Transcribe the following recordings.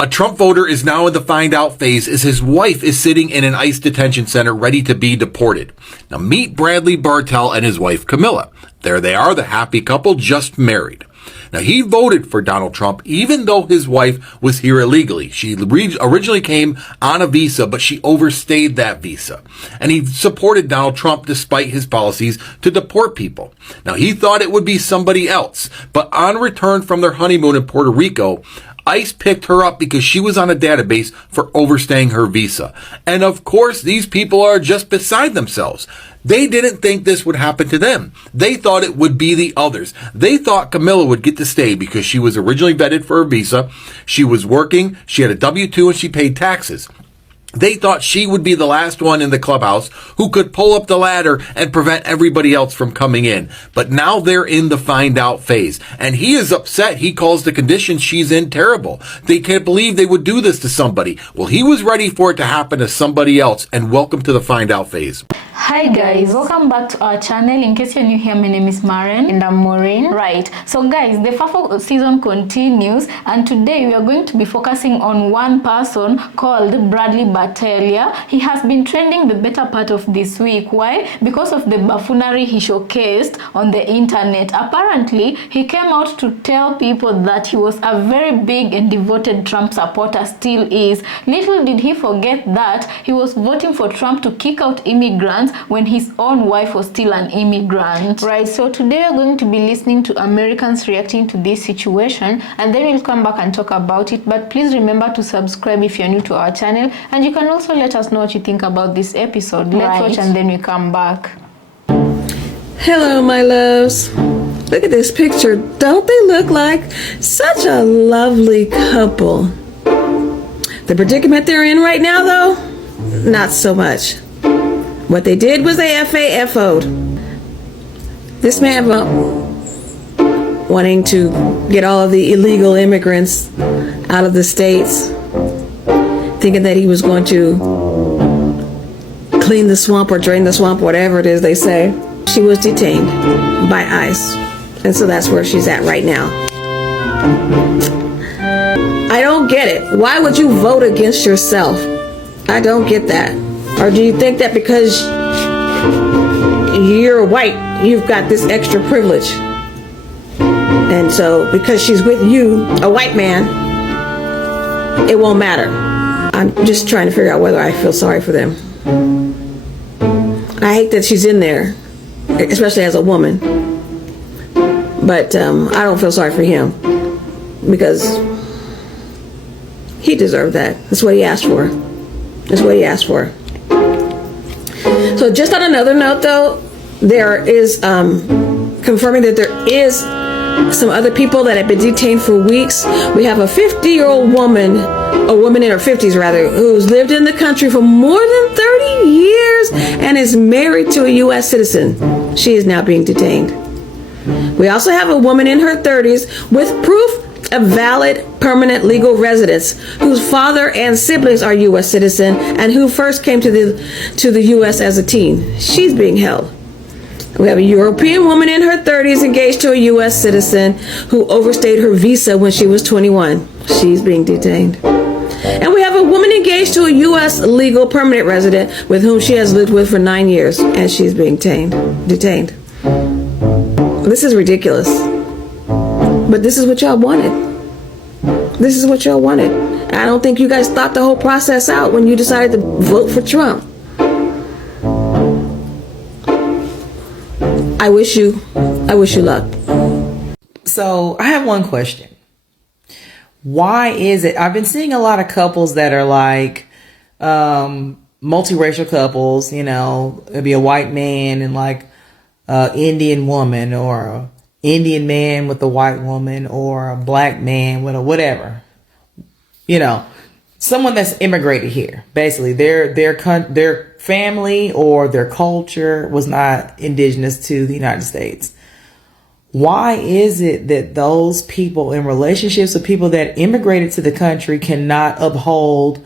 A Trump voter is now in the find out phase as his wife is sitting in an ICE detention center ready to be deported. Now meet Bradley Bartell and his wife Camilla. There they are, the happy couple just married. Now he voted for Donald Trump even though his wife was here illegally. She originally came on a visa, but she overstayed that visa. And he supported Donald Trump despite his policies to deport people. Now he thought it would be somebody else, but on return from their honeymoon in Puerto Rico, ICE picked her up because she was on a database for overstaying her visa. And of course, these people are just beside themselves. They didn't think this would happen to them. They thought it would be the others. They thought Camilla would get to stay because she was originally vetted for her visa. She was working, she had a W-2, and she paid taxes. They thought she would be the last one in the clubhouse who could pull up the ladder and prevent everybody else from coming in. But now they're in the find out phase. And he is upset. He calls the conditions she's in terrible. They can't believe they would do this to somebody. Well, he was ready for it to happen to somebody else. And welcome to the find out phase. Hi guys, welcome back to our channel. In case you're new here, my name is Maren. And I'm Maureen. Right, so guys, the fafo season continues, and today we are going to be focusing on one person called Bradley Bartell. He has been trending the better part of this week. Why? Because of the buffoonery he showcased on the internet. Apparently, he came out to tell people that he was a very big and devoted Trump supporter, still is. Little did he forget that he was voting for Trump to kick out immigrants when his own wife was still an immigrant. Right, so today we're going to be listening to Americans reacting to this situation, and then we'll come back and talk about it. But please remember to subscribe if you're new to our channel, and you can also let us know what you think about this episode. Let's watch and then we come back. Hello, my loves. Look at this picture. Don't they look like such a lovely couple? The predicament they're in right now, though, not so much. What they did was they FAFO'd. This man wanting to get all of the illegal immigrants out of the states, thinking that he was going to clean the swamp or drain the swamp, whatever it is they say. She was detained by ICE. And so that's where she's at right now. I don't get it. Why would you vote against yourself? I don't get that. Or do you think that because you're white, you've got this extra privilege? And so because she's with you, a white man, it won't matter. I'm just trying to figure out whether I feel sorry for them. I hate that she's in there, especially as a woman. But I don't feel sorry for him because he deserved that. That's what he asked for. That's what he asked for. So just on another note, though, there is confirming that there is some other people that have been detained for weeks. We have a 50-year-old woman, a woman in her 50s rather, who's lived in the country for more than 30 years and is married to a U.S. citizen. She is now being detained. We also have a woman in her 30s with proof of valid permanent legal residence whose father and siblings are U.S. citizen and who first came to the U.S. as a teen. She's being held. We have a European woman in her 30s engaged to a U.S. citizen who overstayed her visa when she was 21. She's being detained. And we have a woman engaged to a U.S. legal permanent resident with whom she has lived with for 9 years, and she's being detained. This is ridiculous. But this is what y'all wanted. This is what y'all wanted. I don't think you guys thought the whole process out when you decided to vote for Trump. I wish you luck. So I have one question. Why is it? I've been seeing a lot of couples that are like multiracial couples, you know, it'd be a white man and like Indian woman, or a Indian man with a white woman, or a black man with a whatever, you know, someone that's immigrated here. Basically, their family or their culture was not indigenous to the United States. Why is it that those people in relationships with people that immigrated to the country cannot uphold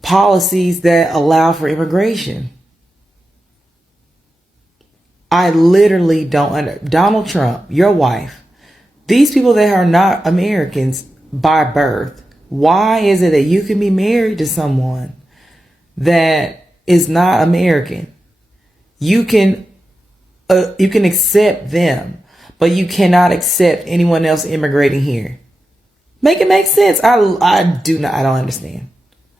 policies that allow for immigration? I literally don't Donald Trump, your wife, these people that are not Americans by birth, Why is it that you can be married to someone that is not American? You can accept them, but you cannot accept anyone else immigrating here. Make it make sense. I don't understand.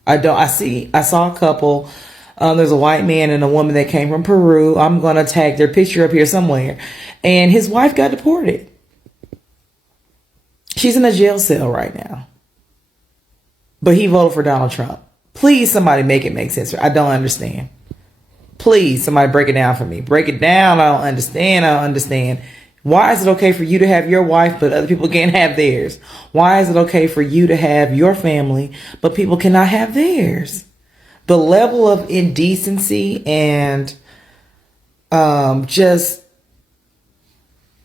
I saw a couple. There's a white man and a woman that came from Peru. I'm going to tag their picture up here somewhere. And his wife got deported. She's in a jail cell right now. But he voted for Donald Trump. Please, somebody make it make sense. I don't understand. Please, somebody break it down for me. Break it down. I don't understand. Why is it okay for you to have your wife, but other people can't have theirs? Why is it okay for you to have your family, but people cannot have theirs? The level of indecency and just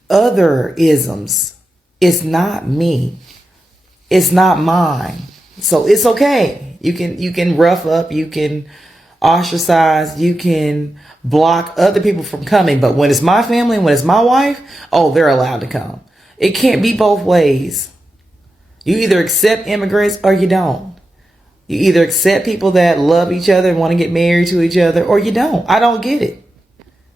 other isms, it's not me. It's not mine. So it's okay. You can rough up, you can ostracize, you can block other people from coming. But when it's my family, when it's my wife, oh, they're allowed to come. It can't be both ways. You either accept immigrants or you don't. You either accept people that love each other and want to get married to each other, or you don't. I don't get it.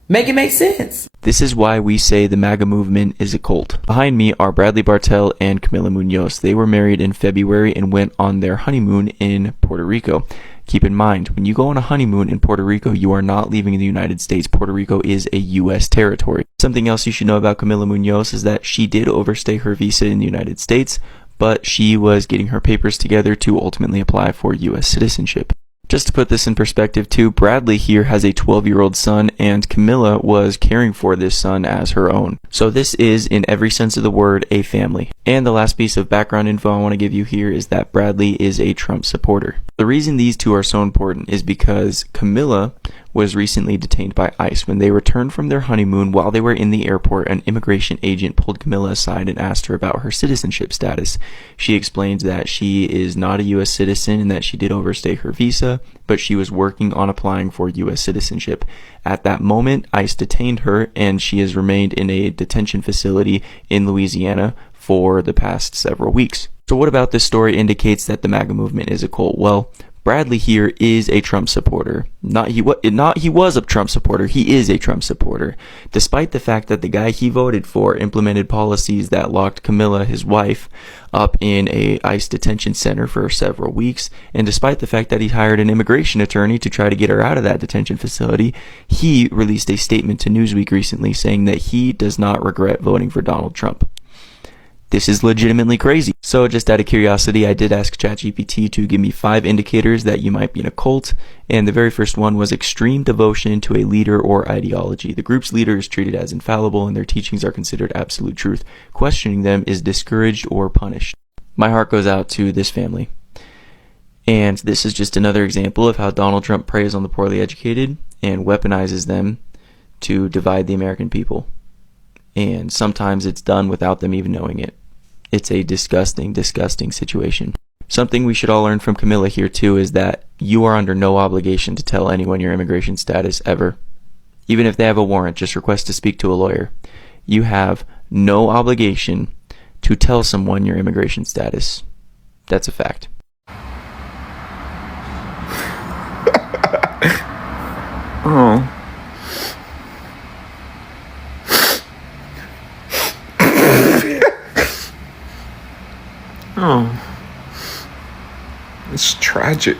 Make it make sense. This is why we say the MAGA movement is a cult. Behind me are Bradley Bartell and Camila Munoz. They were married in February and went on their honeymoon in Puerto Rico. Keep in mind, when you go on a honeymoon in Puerto Rico, you are not leaving the United States. Puerto Rico is a U.S. territory. Something else you should know about Camila Munoz is that she did overstay her visa in the United States, but she was getting her papers together to ultimately apply for U.S. citizenship. Just to put this in perspective too, Bradley here has a 12-year-old son, and Camila was caring for this son as her own. So this is, in every sense of the word, a family. And the last piece of background info I want to give you here is that Bradley is a Trump supporter. The reason these two are so important is because Camila was recently detained by ICE. When they returned from their honeymoon, while they were in the airport, an immigration agent pulled Camila aside and asked her about her citizenship status. She explained that she is not a U.S. citizen and that she did overstay her visa, but she was working on applying for U.S. citizenship. At that moment, ICE detained her, and she has remained in a detention facility in Louisiana for the past several weeks. So what about this story indicates that the MAGA movement is a cult? Well, Bradley here is a Trump supporter. He was a Trump supporter. He is a Trump supporter. Despite the fact that the guy he voted for implemented policies that locked Camila, his wife, up in a ICE detention center for several weeks, and despite the fact that he hired an immigration attorney to try to get her out of that detention facility, he released a statement to Newsweek recently saying that he does not regret voting for Donald Trump. This is legitimately crazy. So just out of curiosity, I did ask ChatGPT to give me 5 indicators that you might be in a cult, and the very first one was extreme devotion to a leader or ideology. The group's leader is treated as infallible and their teachings are considered absolute truth. Questioning them is discouraged or punished. My heart goes out to this family. And this is just another example of how Donald Trump preys on the poorly educated and weaponizes them to divide the American people. And sometimes it's done without them even knowing it. It's a disgusting, disgusting situation. Something we should all learn from Camila here too is that you are under no obligation to tell anyone your immigration status ever. Even if they have a warrant, just request to speak to a lawyer. You have no obligation to tell someone your immigration status. That's a fact. Oh. Oh, it's tragic.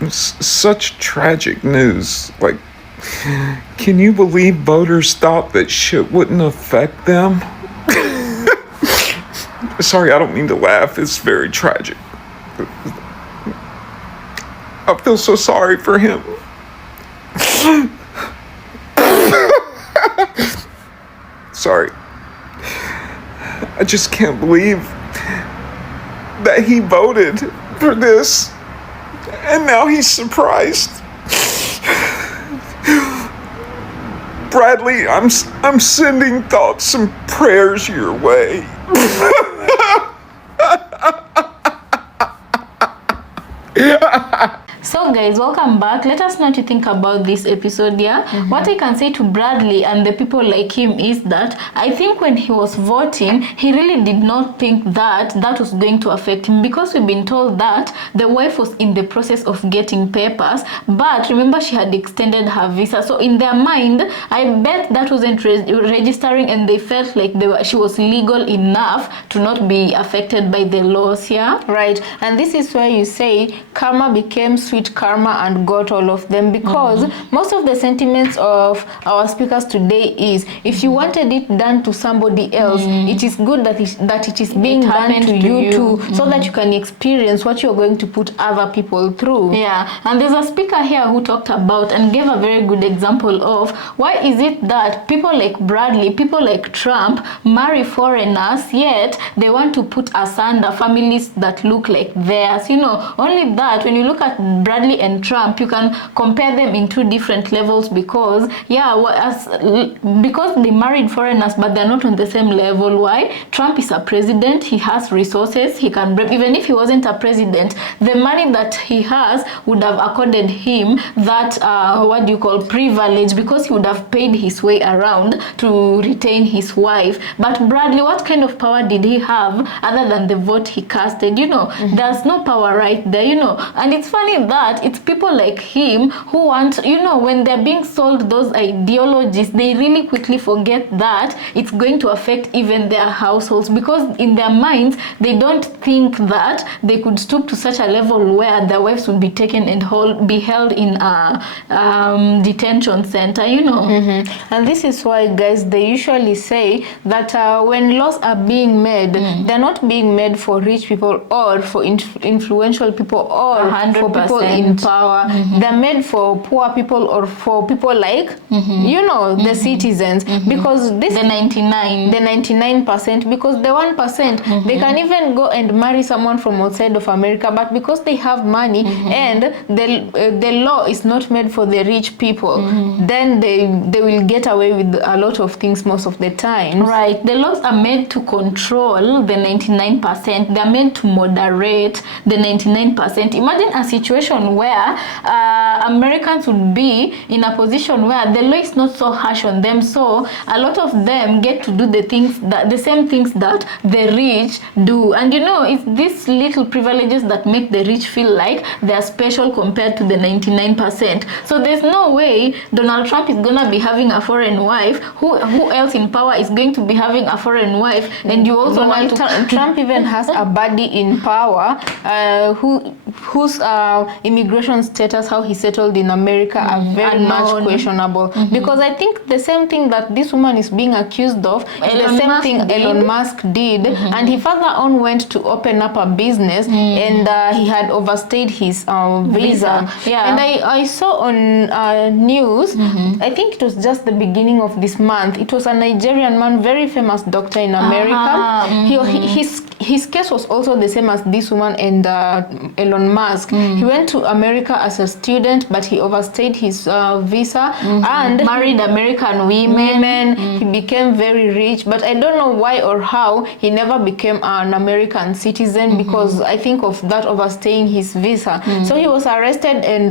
It's such tragic news. Like, can you believe voters thought that shit wouldn't affect them? Sorry, I don't mean to laugh. It's very tragic. I feel so sorry for him. Sorry. I just can't believe that he voted for this, and now he's surprised. Bradley, I'm sending thoughts and prayers your way. So guys, welcome back. Let us know what you think about this episode. What I can say to Bradley and the people like him is that I think when he was voting, he really did not think that was going to affect him, because we've been told that the wife was in the process of getting papers, but remember she had extended her visa. So in their mind, I bet that wasn't registering, and they felt like she was legal enough to not be affected by the laws. Right. And this is where you say karma became sweet karma and got all of them, because most of the sentiments of our speakers today is, if you wanted it done to somebody else, it is good that it is being done to you too, so that you can experience what you're going to put other people through. And there's a speaker here who talked about and gave a very good example of why is it that people like Bradley, people like Trump marry foreigners, yet they want to put asunder families that look like theirs. Only that when you look at Bradley and Trump, you can compare them in two different levels, because because they married foreigners, but they're not on the same level. Why? Trump is a president, he has resources, he can, even if he wasn't a president, the money that he has would have accorded him that privilege, because he would have paid his way around to retain his wife. But Bradley, what kind of power did he have other than the vote he casted? There's no power right there. And it's funny that it's people like him who want, when they're being sold those ideologies, they really quickly forget that it's going to affect even their households, because in their minds they don't think that they could stoop to such a level where their wives would be taken and be held in a detention center. And this is why, guys, they usually say that when laws are being made, they're not being made for rich people or for influential people or 100%. for people in power. They're made for poor people or for people like the citizens, because this the 99%, because the 1%, they can even go and marry someone from outside of America, but because they have money and the law is not made for the rich people, then they will get away with a lot of things most of the time. Right. The laws are made to control the 99%. They're meant to moderate the 99%. Imagine a situation where Americans would be in a position where the law is not so harsh on them, so a lot of them get to do the same things that the rich do. And it's these little privileges that make the rich feel like they're special compared to the 99%. So there's no way Donald Trump is gonna be having a foreign wife. Who else in power is going to be having a foreign wife? And you also want to Trump even has a buddy in power whose immigration status, how he settled in America, are very much questionable. Because I think the same thing that this woman is being accused of is the same thing Elon Musk did. And he further on went to open up a business, and he had overstayed his visa. And I saw on news, I think it was just the beginning of this month, it was a Nigerian man, very famous doctor in America. His case was also the same as this woman and Elon Musk. He went to America as a student, but he overstayed his visa and married American women. He became very rich, but I don't know why or how he never became an American citizen, because I think of that overstaying his visa. So he was arrested and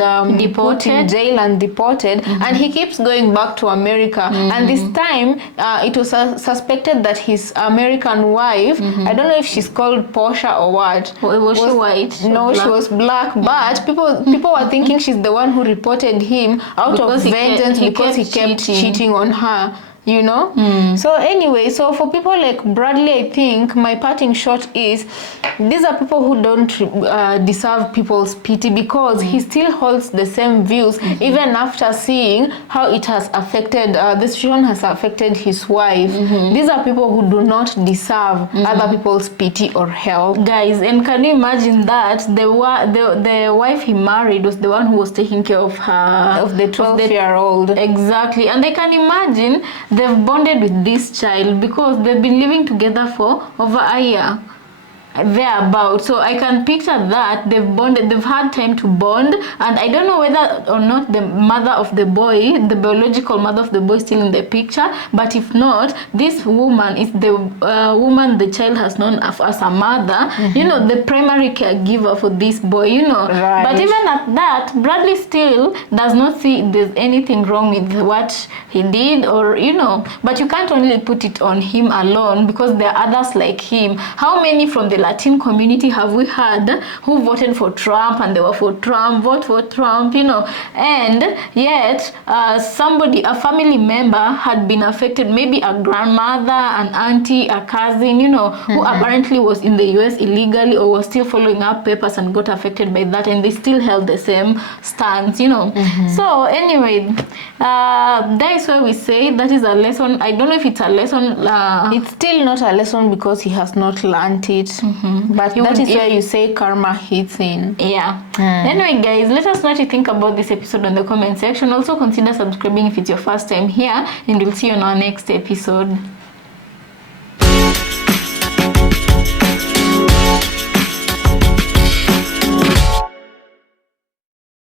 put in jail and deported, and he keeps going back to America. And this time it was suspected that his American wife, I don't know if she's called Portia or what. Was she white? No, she was black. But people were thinking she's the one who reported him out of vengeance because he kept cheating on her. So anyway, so for people like Bradley, I think my parting shot is, these are people who don't deserve people's pity, because he still holds the same views even after seeing how it has affected, the situation has affected his wife. These are people who do not deserve other people's pity or help. Guys, and can you imagine that the wife he married was the one who was taking care of her, of the 12-year-old. Exactly. And I can imagine they've bonded with this child because they've been living together for over a year. thereabout. So I can picture that they've bonded, they've had time to bond, and I don't know whether or not the mother of the boy, the biological mother of the boy, is still in the picture. But if not, this woman is the woman the child has known as a mother, you know, the primary caregiver for this boy, you know. Right. But even at that, Bradley still does not see there's anything wrong with what he did, or, you know, but you can't only put it on him alone, because there are others like him. How many from the Latin community have we had who voted for Trump and they were for Trump, vote for Trump, you know, and yet somebody, a family member had been affected, maybe a grandmother, an auntie, a cousin, you know, who apparently was in the US illegally or was still following up papers and got affected by that, and they still held the same stance, you know. So anyway, that is why we say that is a lesson. I don't know if it's a lesson. It's still not a lesson because he has not learned it. But that is where you say karma hits in. Yeah. Anyway, guys, let us know what you think about this episode on the comment section. Also consider subscribing if it's your first time here, and we'll see you on our next episode.